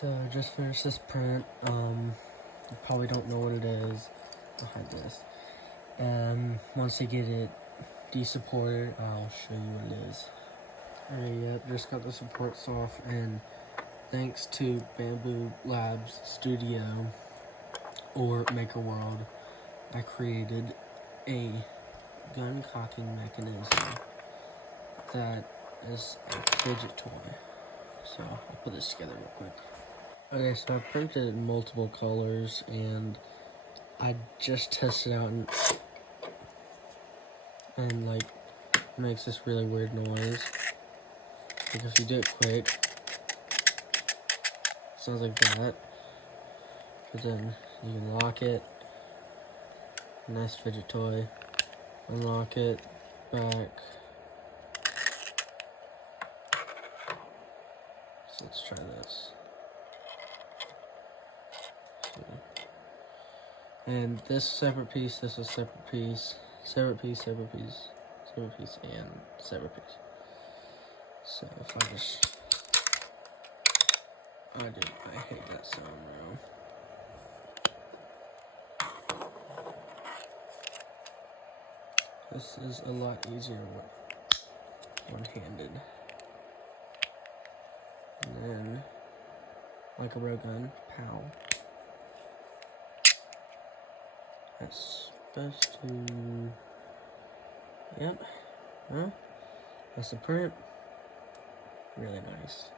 So I just finished this print. You probably don't know what it is. I'll hide this. Once I get it de-supported, I'll show you what it is. Alright, yep, just got the supports off, and thanks to Bamboo Labs Studio or Maker World, I created a gun cocking mechanism that is a fidget toy. So I'll put this together real quick. Okay, so I printed in multiple colors, and I just tested out and like makes this really weird noise. Like if you do it quick, it sounds like that. But then you can lock it. Nice fidget toy. Unlock it. Back. So let's try this. And this separate piece, this is separate piece, separate piece, separate piece, separate piece, and separate piece. So if I just, I hate that sound now. This is a lot easier one-handed. And then, like a rail gun, pow. That's supposed to, yep, huh? That's the print. Really nice.